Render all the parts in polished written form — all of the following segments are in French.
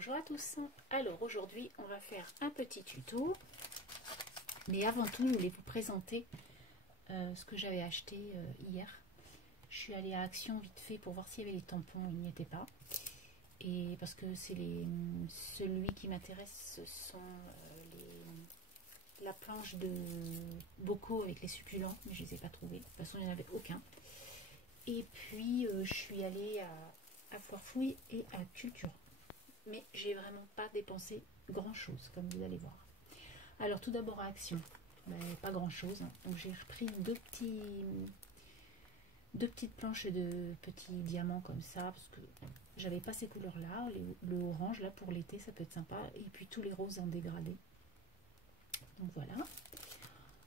Bonjour à tous. Alors aujourd'hui on va faire un petit tuto, mais avant tout je voulais vous présenter ce que j'avais acheté hier. Je suis allée à Action vite fait pour voir s'il y avait les tampons, il n'y était pas, et parce que c'est celui qui m'intéresse, ce sont la planche de bocaux avec les succulents, mais je ne les ai pas trouvés, de toute façon il n'y en avait aucun. Et puis je suis allée à Foire Fouille et à Cultura, mais j'ai vraiment pas dépensé grand chose comme vous allez voir. Alors tout d'abord à Action, pas grand chose, hein. Donc j'ai repris deux petites planches de petits diamants comme ça, parce que j'avais pas ces couleurs là, le orange là pour l'été ça peut être sympa, et puis tous les roses en dégradé, donc voilà.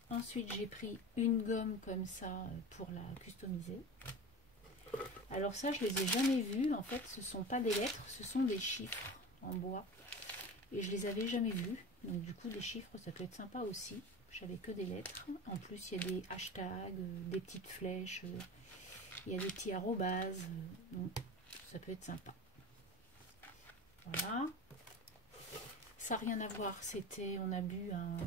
Ensuite j'ai pris une gomme comme ça pour la customiser. Alors ça, je les ai jamais vus. En fait, ce sont pas des lettres, ce sont des chiffres en bois. Et je les avais jamais vus. Donc du coup, des chiffres, ça peut être sympa aussi. J'avais que des lettres. En plus, il y a des hashtags, des petites flèches. Il y a des petits arrobases. Donc ça peut être sympa. Voilà. Ça n'a rien à voir. C'était, on a bu un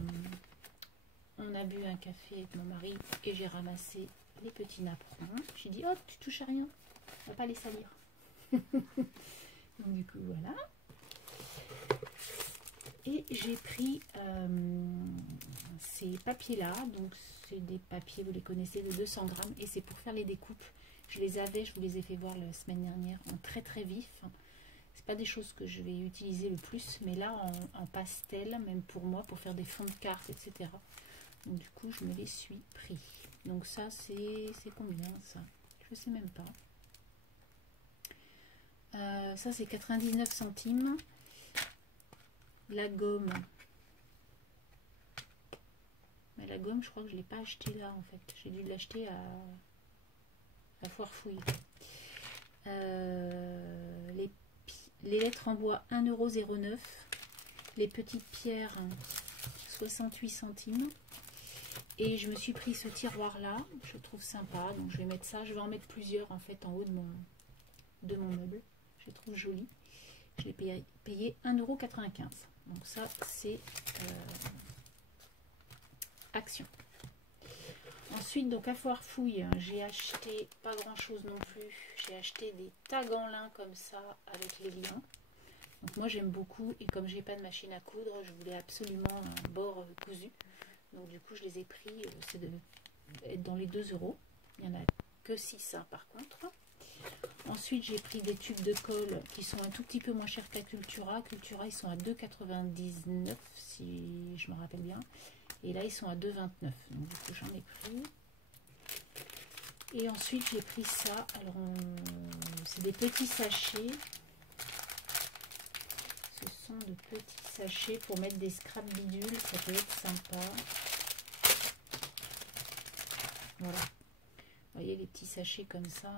café avec mon mari et j'ai ramassé les petits napperons. J'ai dit, hop, tu touches à rien. On va pas les salir. Donc du coup voilà. Et j'ai pris ces papiers là, donc c'est des papiers, vous les connaissez, de 200 grammes, et c'est pour faire les découpes. Je vous les ai fait voir la semaine dernière en très très vif. C'est pas des choses que je vais utiliser le plus, mais là en pastel, même pour moi, pour faire des fonds de cartes, etc. Donc du coup je me les suis pris. Donc ça c'est combien ça? Je sais même pas. Ça c'est 99 centimes. La gomme, mais la gomme je crois que je l'ai pas acheté là en fait, j'ai dû l'acheter à Foire Fouille. Les lettres en bois 1,09 €, les petites pierres 68 centimes, et je me suis pris ce tiroir là, je trouve sympa, donc je vais mettre ça, je vais en mettre plusieurs en fait en haut de mon meuble. Je trouve joli. Je l'ai payé 1,95 €. Donc ça c'est Action. Ensuite donc à Foire Fouille, j'ai acheté pas grand chose non plus. J'ai acheté des tags en lin comme ça avec les liens. Donc moi j'aime beaucoup, et comme j'ai pas de machine à coudre, je voulais absolument un bord cousu. Donc du coup je les ai pris, c'est de être dans les 2 €. Il n'y en a que 6 hein, par contre. Ensuite, j'ai pris des tubes de colle qui sont un tout petit peu moins chers qu'à Cultura. Cultura, ils sont à 2,99 € si je me rappelle bien. Et là, ils sont à 2,29 €. Donc, du coup, j'en ai pris. Et ensuite, j'ai pris ça. Alors, c'est des petits sachets. Ce sont de petits sachets pour mettre des scraps bidules. Ça peut être sympa. Voilà. Vous voyez, les petits sachets comme ça.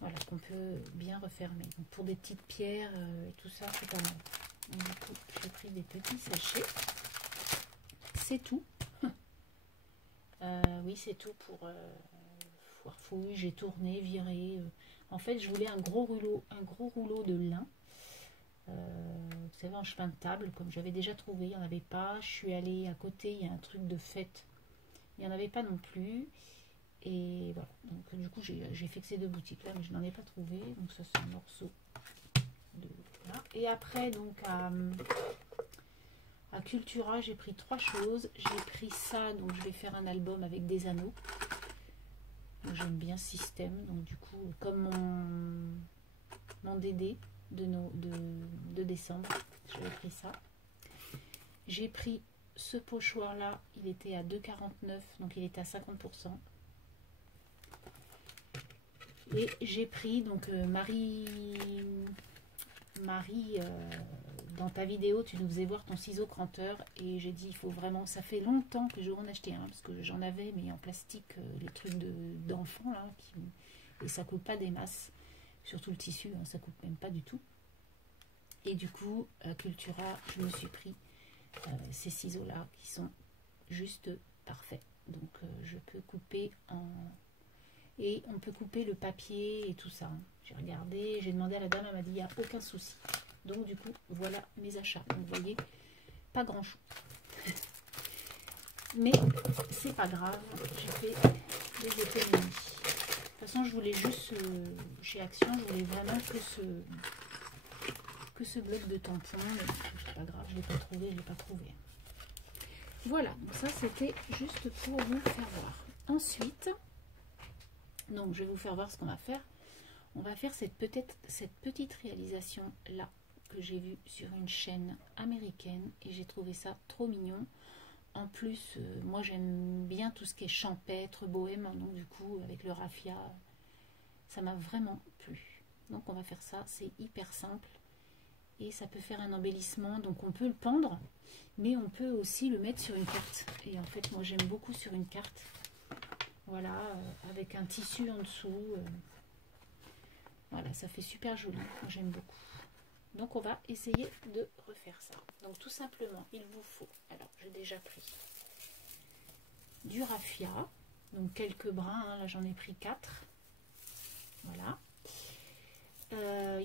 Voilà, qu'on peut bien refermer. Donc pour des petites pierres et tout ça, c'est pas mal. Donc, du coup, j'ai pris des petits sachets. C'est tout. Oui, c'est tout pour Foire Fouille. J'ai tourné, viré. En fait, je voulais un gros rouleau de lin. Vous savez, en chemin de table, comme j'avais déjà trouvé, il n'y en avait pas. Je suis allée à côté, il y a un truc de fête. Il n'y en avait pas non plus. Et voilà, donc du coup j'ai fait que ces deux boutiques là, mais je n'en ai pas trouvé, donc ça c'est un morceau de là. Et après donc à Cultura, j'ai pris 3 choses. J'ai pris ça, donc je vais faire un album avec des anneaux. J'aime bien ce système, donc du coup comme mon DD de décembre, j'avais pris ça. J'ai pris ce pochoir là, il était à 2,49 €, donc il était à 50%. Et j'ai pris, donc Marie, dans ta vidéo, tu nous faisais voir ton ciseau cranteur, et j'ai dit, il faut vraiment, ça fait longtemps que je vais en acheter un, parce que j'en avais, mais en plastique, les trucs d'enfants, là, et ça coûte pas des masses, surtout le tissu, hein, ça coûte même pas du tout. Et du coup, à Cultura, je me suis pris ces ciseaux-là, qui sont juste parfaits. Donc, je peux couper en... Et on peut couper le papier et tout ça. J'ai regardé, j'ai demandé à la dame, elle m'a dit il n'y a aucun souci. Donc du coup, voilà mes achats. Donc vous voyez, pas grand chose. Mais c'est pas grave, j'ai fait des économies. De toute façon, je voulais juste, chez Action, je voulais vraiment que ce bloc de tampons. C'est pas grave, je l'ai pas trouvé, je l'ai pas trouvé. Voilà, donc ça c'était juste pour vous faire voir. Ensuite, donc je vais vous faire voir ce qu'on va faire. On va faire cette petite réalisation là que j'ai vue sur une chaîne américaine et j'ai trouvé ça trop mignon. En plus, moi j'aime bien tout ce qui est champêtre, bohème, donc du coup avec le raffia, ça m'a vraiment plu. Donc on va faire ça, c'est hyper simple et ça peut faire un embellissement. Donc on peut le pendre, mais on peut aussi le mettre sur une carte. Et en fait moi j'aime beaucoup sur une carte, voilà, avec un tissu en dessous. Voilà, ça fait super joli, j'aime beaucoup. Donc on va essayer de refaire ça. Donc tout simplement, il vous faut, alors j'ai déjà pris du raffia, donc quelques brins, hein, là j'en ai pris 4. Voilà.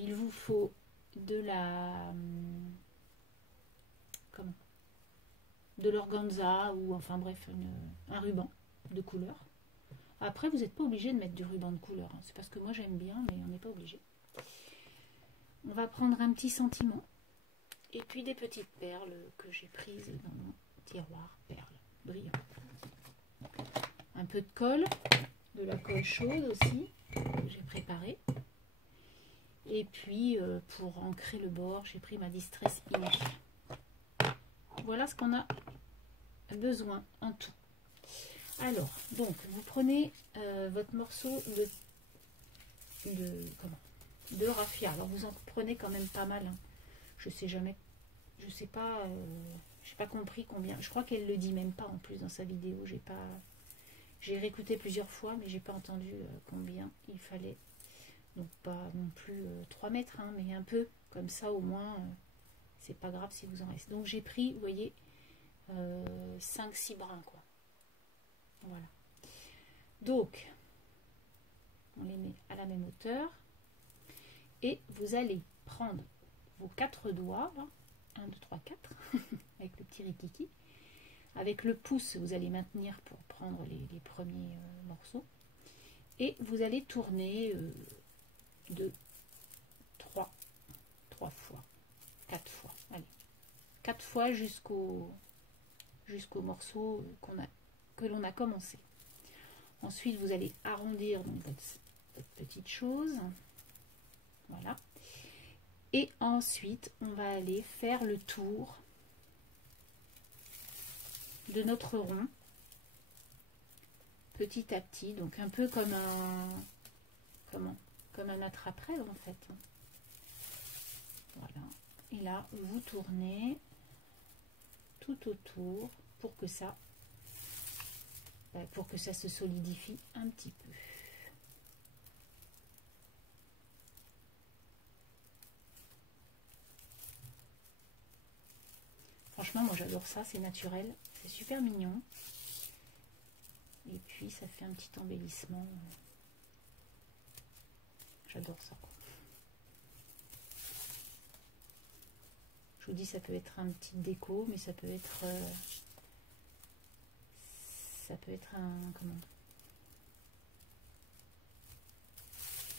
Il vous faut de la de l'organza ou enfin bref un ruban de couleur. Après vous n'êtes pas obligé de mettre du ruban de couleur, hein. C'est parce que moi j'aime bien, mais on n'est pas obligé. On va prendre un petit sentiment et puis des petites perles que j'ai prises dans mon tiroir, perles brillantes. Un peu de colle, de la colle chaude aussi que j'ai préparée. Et puis pour ancrer le bord, j'ai pris ma Distress Ink. Voilà ce qu'on a besoin en tout. Alors, donc vous prenez votre morceau de raffia. Alors vous en prenez quand même pas mal, hein. Je sais jamais, je sais pas, j'ai pas compris combien. Je crois qu'elle le dit même pas en plus dans sa vidéo. J'ai réécouté plusieurs fois, mais j'ai pas entendu combien il fallait. Donc pas non plus 3 mètres, hein, mais un peu comme ça au moins. C'est pas grave si vous en reste. Donc j'ai pris, vous voyez, 5-6 brins quoi. Voilà. Donc on les met à la même hauteur. Et vous allez prendre vos 4 doigts, là, 1, 2, 3, 4, avec le petit rikiki. Avec le pouce, vous allez maintenir pour prendre les premiers morceaux. Et vous allez tourner de 3 fois, 4 fois. Allez, 4 fois jusqu'au morceau que l'on a commencé. Ensuite, vous allez arrondir donc, votre petite chose. Voilà. Et ensuite, on va aller faire le tour de notre rond petit à petit. Donc un peu comme un attrape-rêve en fait. Voilà. Et là, vous tournez tout autour pour que ça se solidifie un petit peu. Franchement, moi j'adore ça, c'est naturel, c'est super mignon. Et puis ça fait un petit embellissement. J'adore ça. Je vous dis, ça peut être un petit déco, mais ça peut être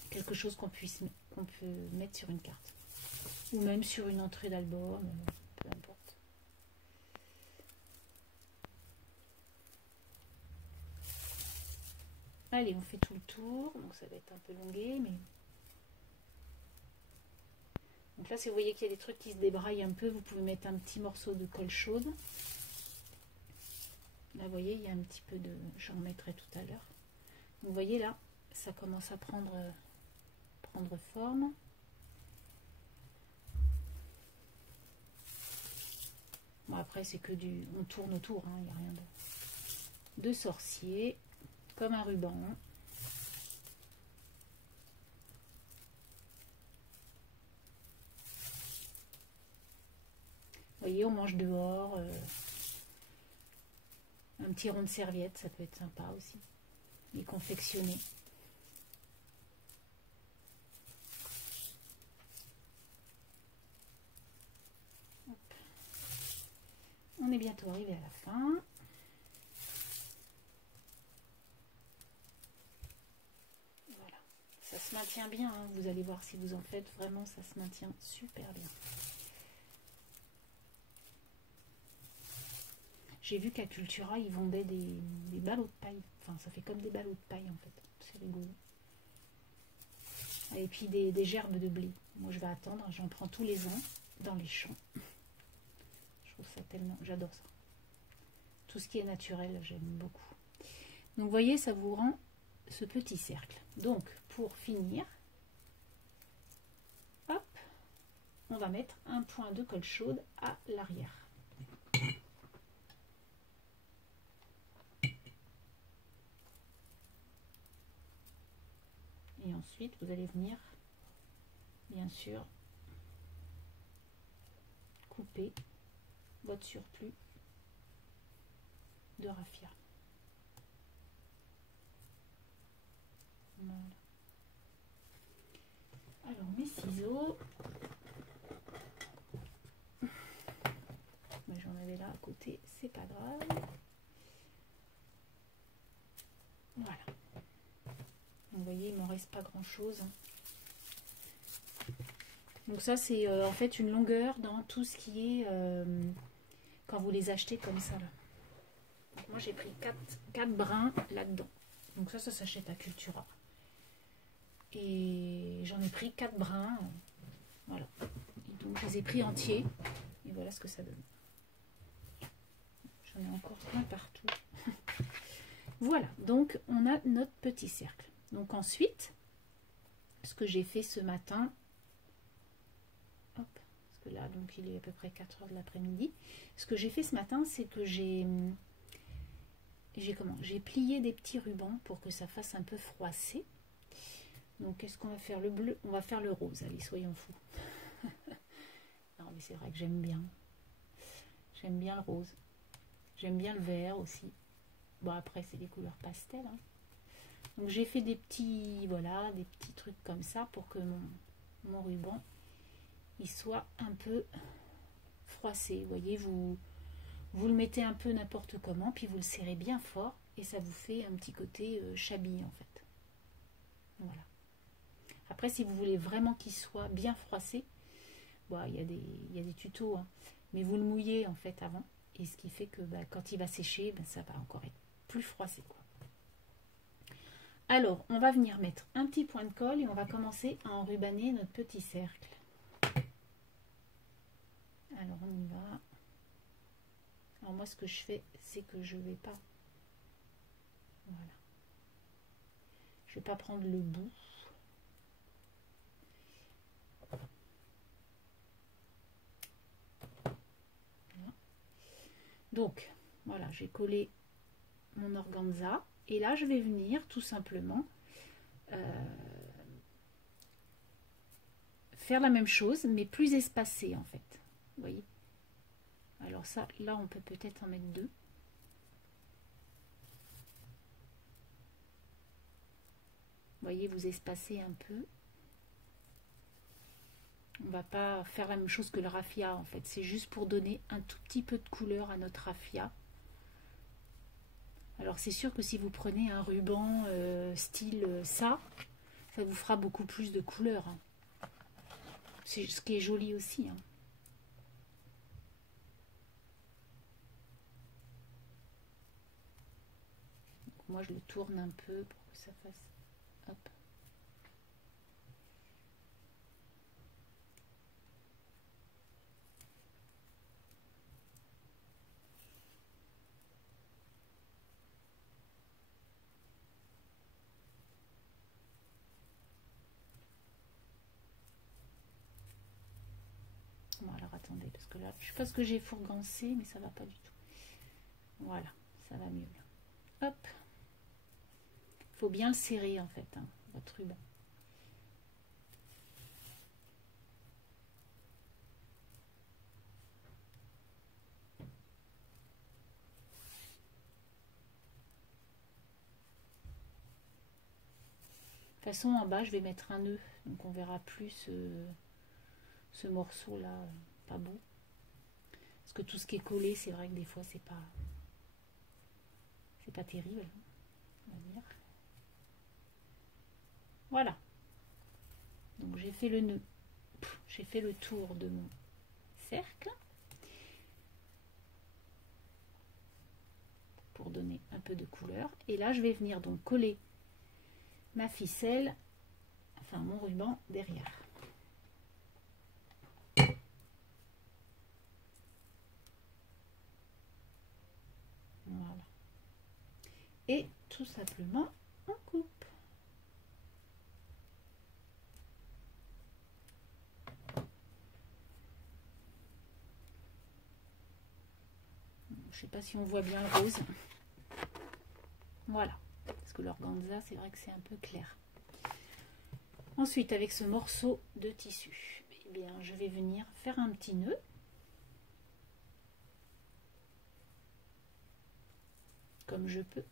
quelque chose qu'on peut mettre sur une carte. Ou même sur une entrée d'album, peu importe. Allez, on fait tout le tour, donc ça va être un peu longué, mais... Donc là, si vous voyez qu'il y a des trucs qui se débraillent un peu, vous pouvez mettre un petit morceau de colle chaude. Là, vous voyez, il y a un petit peu de... J'en mettrai tout à l'heure. Vous voyez là, ça commence à prendre forme. Bon, après, c'est que du... On tourne autour, hein, il n'y a rien de sorcier. Comme un ruban. Vous voyez, on mange dehors. Un petit rond de serviette, ça peut être sympa aussi. Et confectionné. On est bientôt arrivé à la fin. Voilà, ça se maintient bien, hein. Vous allez voir si vous en faites, vraiment ça se maintient super bien. J'ai vu qu'à Cultura, ils vendaient des ballots de paille. Enfin, ça fait comme des ballots de paille en fait. C'est rigolo. Et puis des gerbes de blé. Moi, je vais attendre. J'en prends tous les ans dans les champs. Je trouve ça tellement... J'adore ça. Tout ce qui est naturel, j'aime beaucoup. Donc, vous voyez, ça vous rend ce petit cercle. Donc, pour finir, hop, on va mettre un point de colle chaude à l'arrière. Et ensuite, vous allez venir, bien sûr, couper votre surplus de raffia. Voilà. Alors, mes ciseaux, j'en avais là à côté, c'est pas grave. Voilà. Vous voyez, il ne m'en reste pas grand chose. Donc ça, c'est en fait une longueur dans tout ce qui est quand vous les achetez comme ça. Là. Donc moi, j'ai pris 4 brins là-dedans. Donc ça s'achète à Cultura. Et j'en ai pris 4 brins. Voilà. Et donc je les ai pris entiers. Et voilà ce que ça donne. J'en ai encore plein partout. Voilà. Donc on a notre petit cercle. Donc ensuite, ce que j'ai fait ce matin, hop, parce que là, donc il est à peu près 4 heures de l'après-midi. Ce que j'ai fait ce matin, c'est que j'ai plié des petits rubans pour que ça fasse un peu froissé. Donc qu'est-ce qu'on va faire? Le bleu, on va faire le rose, allez, soyons fous. Non mais c'est vrai que j'aime bien le rose, j'aime bien le vert aussi. Bon après c'est des couleurs pastel, hein. Donc j'ai fait des petits, voilà, des petits trucs comme ça pour que mon ruban il soit un peu froissé. Vous voyez, vous le mettez un peu n'importe comment, puis vous le serrez bien fort et ça vous fait un petit côté chabille en fait. Voilà. Après, si vous voulez vraiment qu'il soit bien froissé, bon, il y a des tutos, hein, mais vous le mouillez en fait avant, et ce qui fait que quand il va sécher, ça va encore être plus froissé, quoi. Alors, on va venir mettre un petit point de colle et on va commencer à enrubanner notre petit cercle. Alors, on y va. Alors, moi, ce que je fais, c'est que je vais pas... Voilà. Je vais pas prendre le bout. Donc, voilà, j'ai collé mon organza. Et là, je vais venir tout simplement faire la même chose, mais plus espacée en fait. Vous voyez? Alors ça, là, on peut peut-être en mettre 2. Vous voyez, vous espacez un peu. On va pas faire la même chose que le raffia en fait. C'est juste pour donner un tout petit peu de couleur à notre raffia. Alors c'est sûr que si vous prenez un ruban style ça vous fera beaucoup plus de couleur, hein. C'est ce qui est joli aussi, hein. Donc moi je le tourne un peu pour que ça fasse... Hop. Bon, alors attendez, parce que là, je sais pas ce que j'ai fourgancé, mais ça va pas du tout. Voilà, ça va mieux là. Hop. Il faut bien le serrer en fait, hein, votre ruban. De toute façon, en bas, je vais mettre un nœud, donc on verra plus ce morceau là, pas beau. Parce que tout ce qui est collé, c'est vrai que des fois, c'est pas terrible, on va dire. Voilà. Donc j'ai fait le nœud, j'ai fait le tour de mon cercle pour donner un peu de couleur. Et là, je vais venir donc coller ma ficelle, enfin mon ruban derrière. Voilà. Et tout simplement, on coupe. Je sais pas si on voit bien le rose. Voilà. Parce que l'organza, c'est vrai que c'est un peu clair. Ensuite, avec ce morceau de tissu, eh bien, je vais venir faire un petit nœud. Comme je peux.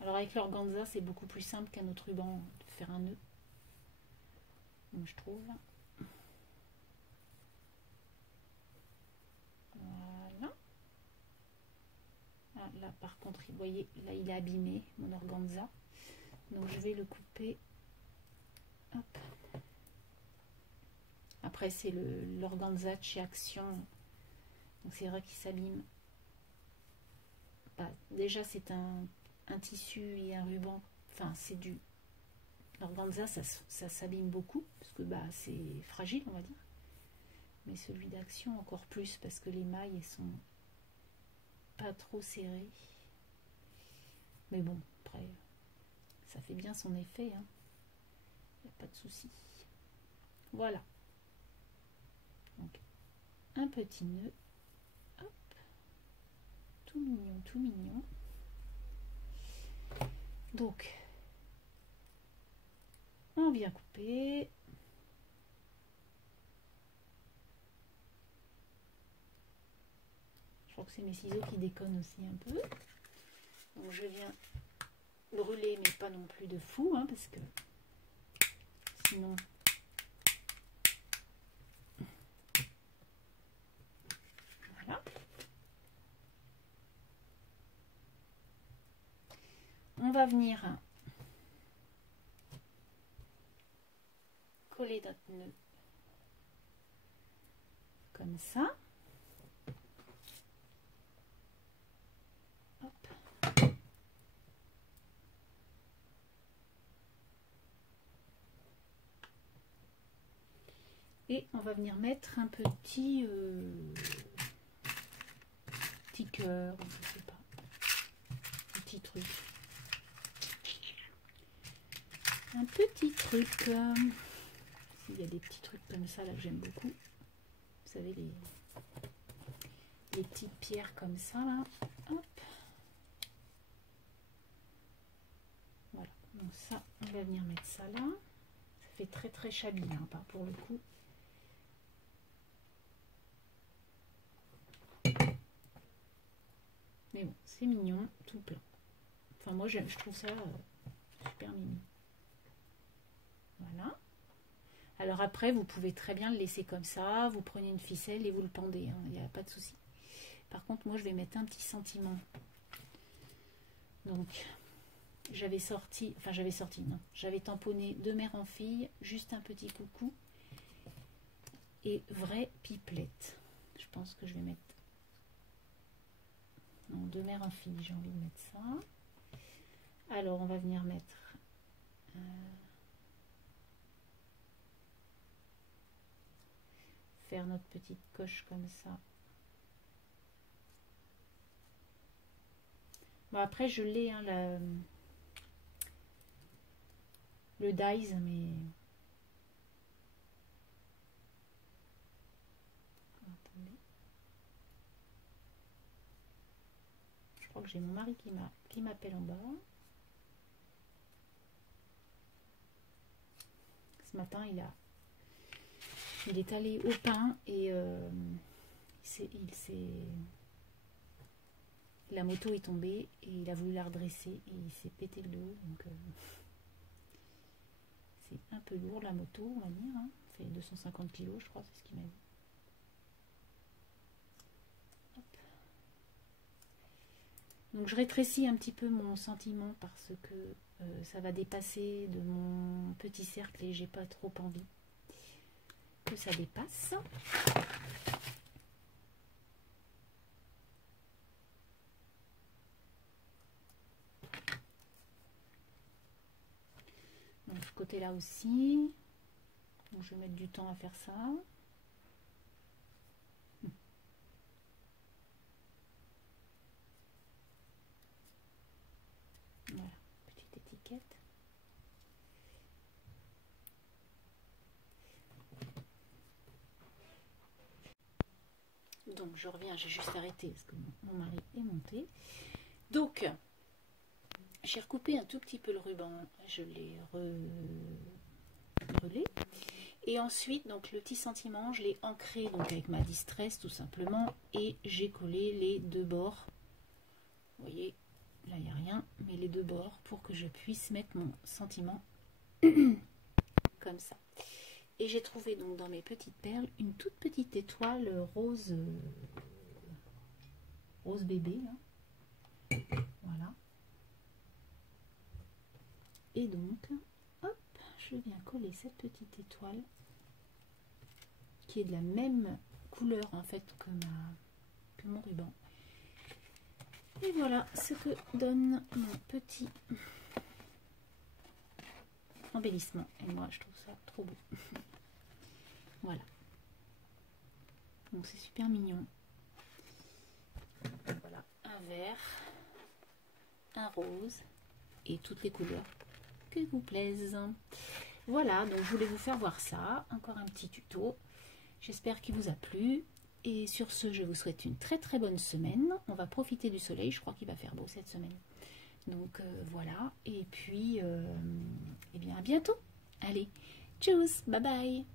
Alors avec l'organza, c'est beaucoup plus simple qu'un autre ruban de faire un nœud. Donc, je trouve. Voilà. Ah, là, par contre, vous voyez, là, il est abîmé, mon organza. Donc, je vais le couper. Hop. Après, c'est l'organza de chez Action. Donc, c'est vrai qu'il s'abîme. Bah, déjà, c'est un tissu et un ruban. Enfin, c'est du... L'organza, ça s'abîme beaucoup. Parce que bah, c'est fragile, on va dire. Mais celui d'Action encore plus parce que les mailles elles sont pas trop serrées. Mais bon, après, ça fait bien son effet. Hein. Il n'y a pas de souci. Voilà. Donc, un petit nœud. Hop. Tout mignon, tout mignon. Donc, on vient couper. Je crois que c'est mes ciseaux qui déconnent aussi un peu. Donc je viens brûler, mais pas non plus de fou, hein, parce que sinon... Voilà. On va venir coller notre nœud comme ça. Hop. Et on va venir mettre un petit cœur, je sais pas, un petit truc. Un petit truc. S'il y a des petits trucs comme ça là que j'aime beaucoup. Vous savez, les petites pierres comme ça là. Hop. Voilà. Donc ça, on va venir mettre ça là. Ça fait très très shabby, hein, pas pour le coup. Mais bon, c'est mignon, tout plein. Enfin, moi, je trouve ça super mignon. Voilà. Alors après, vous pouvez très bien le laisser comme ça. Vous prenez une ficelle et vous le pendez. Il n'y a pas de souci. Par contre, moi, je vais mettre un petit sentiment. Donc, j'avais sorti... Enfin, non. J'avais tamponné de mère en fille. Juste un petit coucou. Et vraie pipelette. Je pense que je vais mettre... Non, de mère en fille, j'ai envie de mettre ça. Alors, on va venir mettre... faire notre petite coche comme ça. Bon, après, je l'ai, hein, le dies, mais... Attendez. Je crois que j'ai mon mari qui m'appelle en bas. Ce matin, il est allé au pain et la moto est tombée et il a voulu la redresser et il s'est pété le dos. Donc c'est un peu lourd la moto, on va dire. Hein. Ça fait 250 kg, je crois, c'est ce qu'il m'a dit. Donc je rétrécis un petit peu mon sentiment parce que ça va dépasser de mon petit cercle et j'ai pas trop envie que ça dépasse. Donc ce côté là aussi. Donc, je vais mettre du temps à faire ça. Voilà, petite étiquette. Donc je reviens, j'ai juste arrêté parce que mon mari est monté. Donc j'ai recoupé un tout petit peu le ruban, je l'ai brûlé. Et ensuite, donc le petit sentiment, je l'ai ancré donc avec ma distress tout simplement et j'ai collé les deux bords. Vous voyez, là il n'y a rien, mais les deux bords pour que je puisse mettre mon sentiment comme ça. Et j'ai trouvé donc dans mes petites perles une toute petite étoile rose, rose bébé. Là. Voilà. Et donc, hop, je viens coller cette petite étoile qui est de la même couleur en fait que mon ruban. Et voilà ce que donne mon petit embellissement. Et moi, je trouve ça trop beau. Voilà. Donc c'est super mignon. Voilà, un vert, un rose et toutes les couleurs que vous plaisent. Voilà, donc je voulais vous faire voir ça. Encore un petit tuto. J'espère qu'il vous a plu. Et sur ce, je vous souhaite une très très bonne semaine. On va profiter du soleil. Je crois qu'il va faire beau cette semaine. Donc voilà. Et puis, eh bien à bientôt. Allez, tchuss, bye bye.